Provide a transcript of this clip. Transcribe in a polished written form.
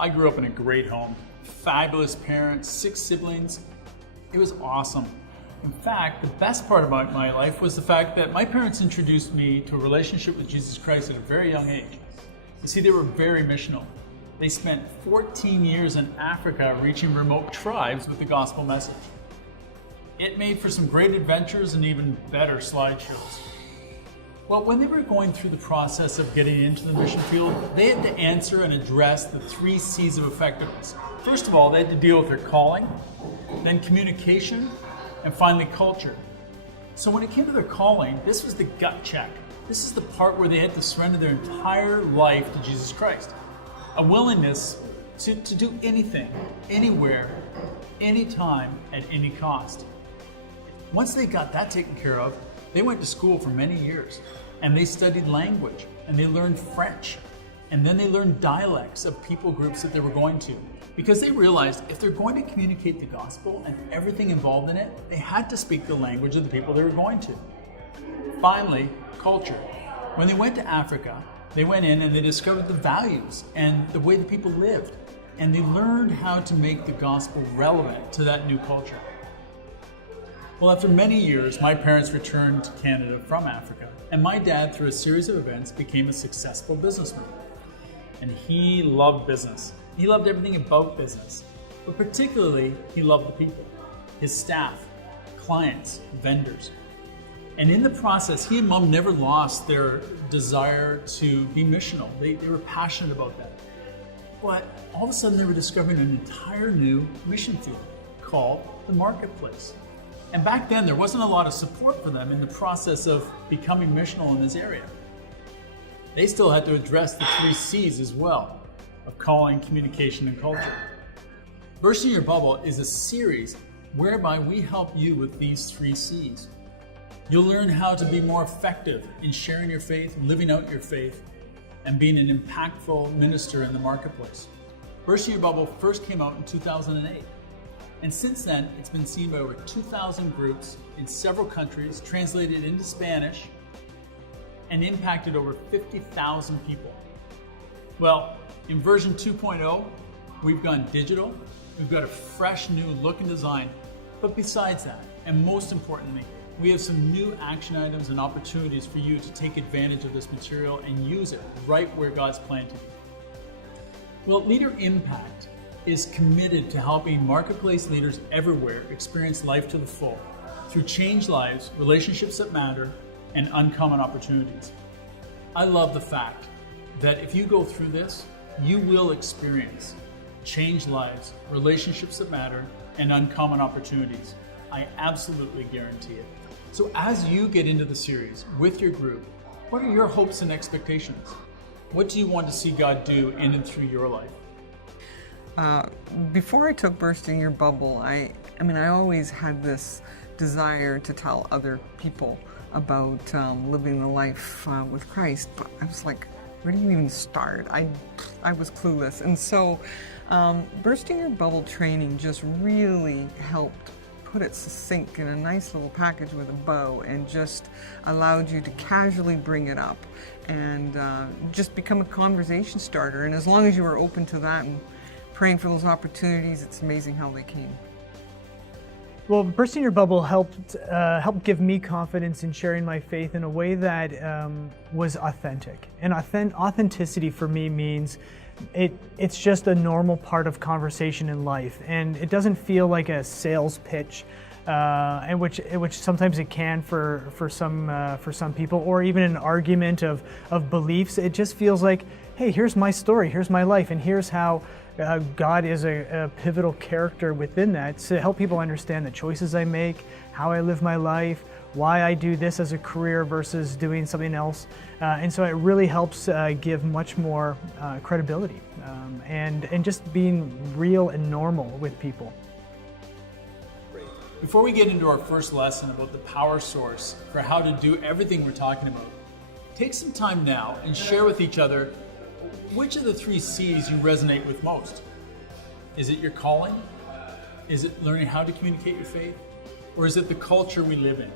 I grew up in a great home, fabulous parents, 6 siblings. It was awesome. In fact, the best part about my life was the fact that my parents introduced me to a relationship with Jesus Christ at a very young age. You see, they were very missional. They spent 14 years in Africa reaching remote tribes with the gospel message. It made for some great adventures and even better slideshows. Well, when they were going through the process of getting into the mission field, they had to answer and address the 3 C's of effectiveness. First of all, they had to deal with their calling, then communication, and finally culture. So when it came to their calling, this was the gut check. This is the part where they had to surrender their entire life to Jesus Christ. A willingness to do anything, anywhere, anytime, at any cost. Once they got that taken care of, they went to school for many years, and they studied language, and they learned French, and then they learned dialects of people groups that they were going to, because they realized if they're going to communicate the gospel and everything involved in it, they had to speak the language of the people they were going to. Finally, culture. When they went to Africa, they went in and they discovered the values and the way the people lived, and they learned how to make the gospel relevant to that new culture. Well, after many years, my parents returned to Canada from Africa, and my dad, through a series of events, became a successful businessman. And he loved business. He loved everything about business, but particularly, he loved the people, his staff, clients, vendors. And in the process, he and Mom never lost their desire to be missional. They were passionate about that. But all of a sudden, they were discovering an entire new mission field called the marketplace. And back then, there wasn't a lot of support for them in the process of becoming missional in this area. They still had to address the 3 C's as well, of calling, communication, and culture. Bursting Your Bubble is a series whereby we help you with these 3 C's. You'll learn how to be more effective in sharing your faith, living out your faith, and being an impactful minister in the marketplace. Bursting Your Bubble first came out in 2008. And since then, it's been seen by over 2,000 groups in several countries, translated into Spanish, and impacted over 50,000 people. Well, in version 2.0, we've gone digital, we've got a fresh new look and design, but besides that, and most importantly, we have some new action items and opportunities for you to take advantage of this material and use it right where God's planted you. Well, Leader Impact is committed to helping marketplace leaders everywhere experience life to the full through changed lives, relationships that matter, and uncommon opportunities. I love the fact that if you go through this, you will experience changed lives, relationships that matter, and uncommon opportunities. I absolutely guarantee it. So as you get into the series with your group, what are your hopes and expectations? What do you want to see God do in and through your life? Before I took Bursting Your Bubble, I always had this desire to tell other people about living the life with Christ, but I was like, where do you even start? I was clueless. And so Bursting Your Bubble training just really helped put it succinct in a nice little package with a bow and just allowed you to casually bring it up and just become a conversation starter. And as long as you were open to that and praying for those opportunities, it's amazing how they came. Well, Bursting Your Bubble helped give me confidence in sharing my faith in a way that was authentic. And authenticity for me means it's just a normal part of conversation in life, and it doesn't feel like a sales pitch, and which sometimes it can for some people, or even an argument of beliefs. It just feels like, hey, here's my story, here's my life, and here's how God is a pivotal character within that to help people understand the choices I make, how I live my life, why I do this as a career versus doing something else. And so it really helps give much more credibility and just being real and normal with people. Before we get into our first lesson about the power source for how to do everything we're talking about, take some time now and share with each other which of the 3 C's you resonate with most. Is it your calling? Is it learning how to communicate your faith? Or is it the culture we live in?